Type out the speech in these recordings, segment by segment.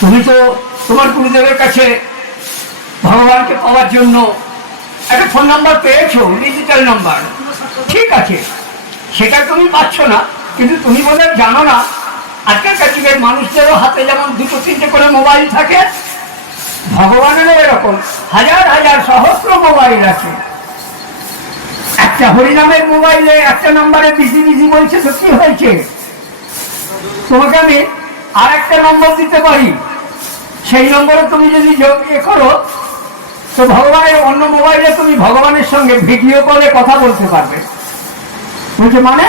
তুমি তো তোমার গুরুদেবের কাছে ভগবানকে পাওয়ার জন্য একটা ফোন নাম্বার পেয়েছো, ডিজিটাল নাম্বার, ঠিক আছে, সেটা তুমি পাচ্ছ না, কিন্তু তুমি বোধহয় জানো না আজকালকার যুগের মানুষদেরও হাতে যেমন দুটো তিনটে করে মোবাইল থাকে, ভগবানেরও এরকম হাজার হাজার সহস্র মোবাইল আছে। একটা হরিনামের মোবাইলে একটা নাম্বারে বিজি বিজি বলছে, তো কি হয়েছে? তোমাকে আমি আর একটা নম্বর দিতে পারি, সেই নম্বরে তুমি যদি করো তো ভগবানের অন্য মোবাইলে তুমি ভগবানের সঙ্গে ভিডিও কলে কথা বলতে পারবে। বলছে মানে?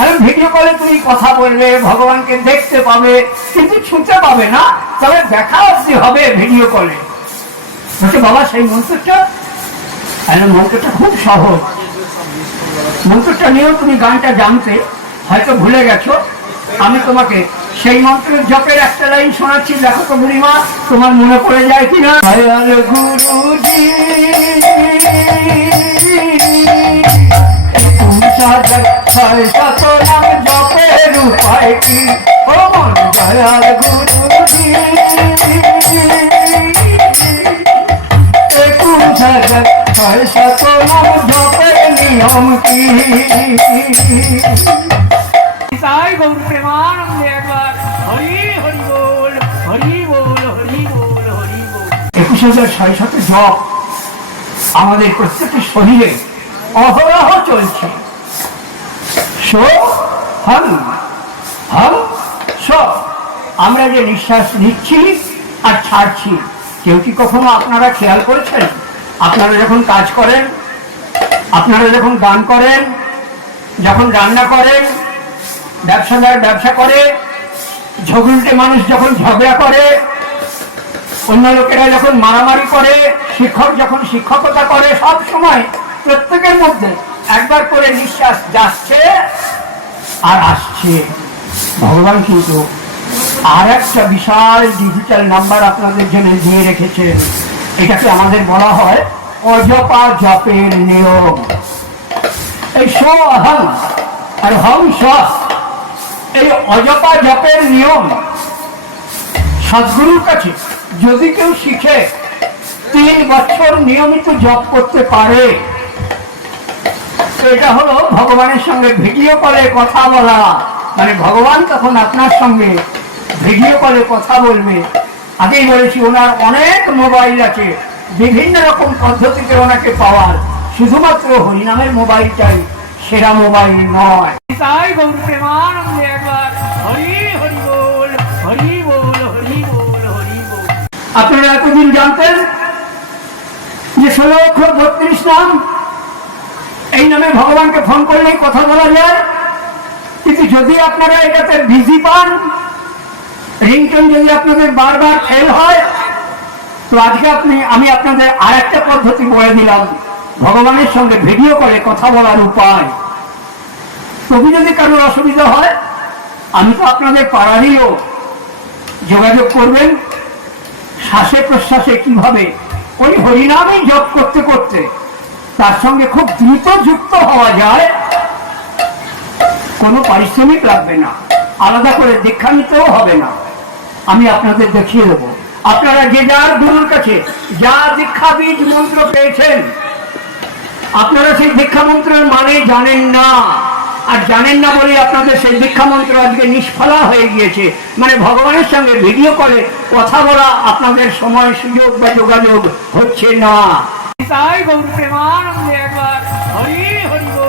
আরে ভিডিও কলে তুমি কথা বলবে, ভগবানকে দেখতে পাবে, কিন্তু ছুঁতে পাবে না, তবে দেখা অবধি হবে ভিডিও কলে। বলছে বাবা সেই মন্ত্রটা? মন্ত্রটা খুব সহজ, মন্ত্রটা নিয়েও তুমি গানটা জানতে হয়তো ভুলে গেছো। আমি তোমাকে সেই মন্ত্রের জপের একটা লাইন শোনাচ্ছি, দেখো তো বুড়িমা তোমার মনে পড়ে যায় কিনা। দয়াল গুরুজি জপের উপায় কি? ও মন দয়াল গুরুজি জপের নিয়ম কি? তাই গৌর প্রেমানন্দে একবার হরি হরি বল, হরি বল, হরি বল, হরি বল। 21,600 জপ আমাদের প্রত্যেকের শরীরে অহরহ চলছে। আমরা যে নিঃশ্বাস নিচ্ছি আর ছাড়ছি, কেউ কি কখনো আপনারা খেয়াল করেছেন? আপনারা যখন কাজ করেন, আপনারা যখন গান করেন, যখন রান্না করেন, ব্যবসাদার ব্যবসা করে, ঝগড়ুটে মানুষ যখন ঝগড়া করে, অন্য লোকেরা যখন মারামারি করে, শিক্ষক যখন শিক্ষকতা করে, সব সময় প্রত্যেকের মধ্যে একবার করে নিঃশ্বাস যাচ্ছে আর আসছে। ভগবান কিন্তু আর একটা বিশাল ডিজিটাল নাম্বার আপনাদের জন্য দিয়ে রেখেছেন। এটাকে আমাদের বলা হয় অজপা জপের নিয়ম। এই সো অহং আর হং স, এই অজপা জপের নিয়ম সদ্গুরুর কাছে যদি কেউ শিখে 3 বছর নিয়মিত জপ করতে পারে, এটা হলো ভগবানের সঙ্গে ভিডিও কলে কথা বলা। মানে ভগবান তখন আপনার সঙ্গে ভিডিও কলে কথা বলবে। আগেই বলেছি ওনার অনেক মোবাইল আছে, বিভিন্ন রকম পদ্ধতিতে ওনাকে পাওয়ার, শুধুমাত্র হরিনামের মোবাইলটাই সেরা মোবাইল নয়। তাই গৌর প্রেমানন্দে একবার হরি হরি বল, হরি বল, হরি বল, হরি বল। আপনারা এতদিন জানতেন যে 16,32 নাম, এই নামে ভগবানকে ফোন করলেই কথা বলা যায়। কিন্তু যদি আপনারা এটাতে বিজি পান, রিংটোন যদি আপনাদের বারবার ফেল হয়, তো আজকে আমি আপনাদের আর একটা পদ্ধতি বলে দিলাম ভগবানের সঙ্গে ভিডিও করে কথা বলার উপায়। তবে যদি কারোর অসুবিধা হয়, আমি তো আপনাদের পাড়ারই লোক, যোগাযোগ করবেন। শ্বাসে প্রশ্বাসে কিভাবে ওই হরিনামই জপ করতে করতে তার সঙ্গে খুব দ্রুত যুক্ত হওয়া যায়, কোনো পারিশ্রমিক লাগবে না, আলাদা করে দীক্ষা নিতেও হবে না, আমি আপনাদের দেখিয়ে দেবো। আপনারা যে যার গুরুর কাছে যা দীক্ষা বীজ মন্ত্র পেয়েছেন, আপনারা সেই দীক্ষা মন্ত্রের মানে জানেন না, আর জানেন না বলে আপনাদের সেই দীক্ষা মন্ত্র আজকে নিষ্ফলা হয়ে গিয়েছে। মানে ভগবানের সঙ্গে ভিডিও করে কথা বলা আপনাদের সময় সুযোগ বা যোগাযোগ হচ্ছে না। তাই গৌর প্রেমানন্দে একবার হরি হরি বল।